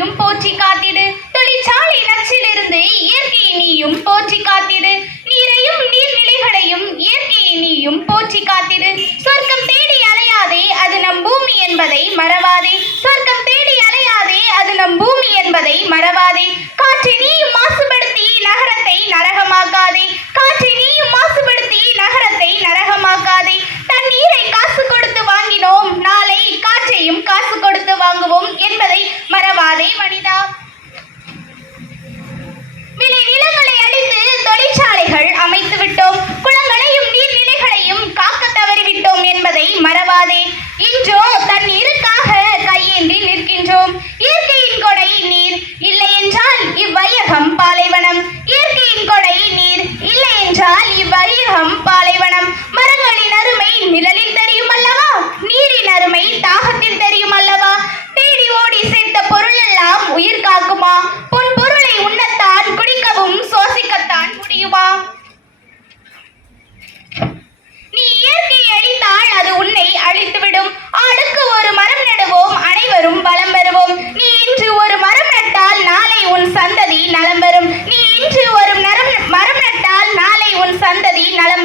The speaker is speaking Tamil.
நீயும் போற்றி காத்திடு. தொழிற்சாலை நச்சிலிருந்து இயற்கையை நீயும் போற்றி காத்திடு. நீரையும் நீர்நிலைகளையும் இயற்கையை நீயும் போற்றி காத்திடு. சொர்க்கம் தேடி அலையாதே அது நம் பூமி என்பதை மறவாதே. சொர்க்கம் தேடி அலையாதே அது நம் பூமி என்பதை மறவாதே. காற்றை நலம்